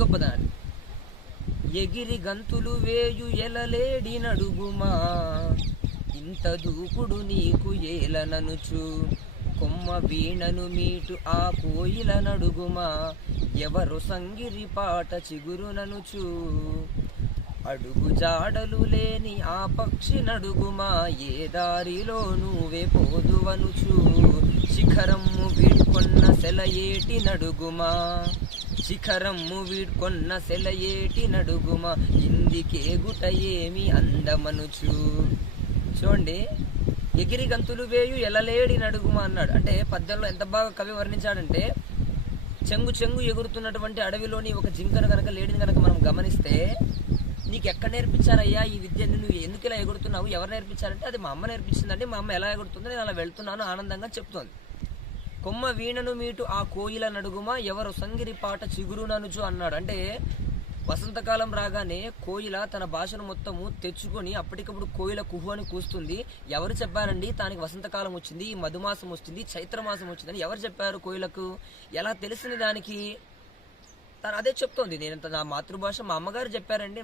గొప్పదనాన్ని. ఎగిరి గంతులు వేయు ఎలలేడి నడుగుమా, ఇంత దూకుడు నీకు ఏలననుచు, కొమ్మ వీణను మీటు ఆ కోయిల నడుగుమా, ఎవరు సంగిరి పాట చిగురుననుచు, అడుగు జాడలు లేని ఆ పక్షి నడుగుమా, ఏ దారిలో నువ్వే పోదువనుచు, శిఖరమ్ము వీడ్కొన్న సెలయేటి నడుగుమా, శిఖరమ్ము వీడ్కొన్న సెలయేటి నడుగుమా, ఇందికేగుట ఏమి అందమనుచు. చూడండి, ఎగిరి గంతులు వేయు ఎలలేడి నడుగుమా అన్నాడు. అంటే పద్యంలో ఎంత బాగా కవి వర్ణించాడంటే, చెంగు చెంగు ఎగురుతున్నటువంటి అడవిలోని ఒక జింకను కనుక, లేడిని కనుక మనం గమనిస్తే, నీకు ఎక్కడ నేర్పించారయ్యా ఈ విద్యను, నువ్వు ఎందుకు ఇలా ఎగురుతున్నావు, ఎవరు నేర్పించారంటే అది మా అమ్మ నేర్పించిందండి, మా అమ్మ ఎలా ఎగురుతుందో నేను అలా వెళ్తున్నాను ఆనందంగా చెప్తోంది. కొమ్మ వీణను మీటు ఆ కోయిల నడుగుమా, ఎవరు సంగిరి పాట చిగురుననుచు అన్నాడు. అంటే వసంతకాలం రాగానే కోయిల తన భాషను మొత్తము తెచ్చుకొని అప్పటికప్పుడు కోయిల కుహు అని కూస్తుంది. ఎవరు చెప్పారండి దానికి వసంతకాలం వచ్చింది, ఈ మధుమాసం వచ్చింది, చైత్రమాసం వచ్చిందని ఎవరు చెప్పారు కోయిలకు? ఎలా తెలిసింది దానికి? తను అదే చెప్తోంది, నేను నా మాతృభాష మా అమ్మగారు చెప్పారండి.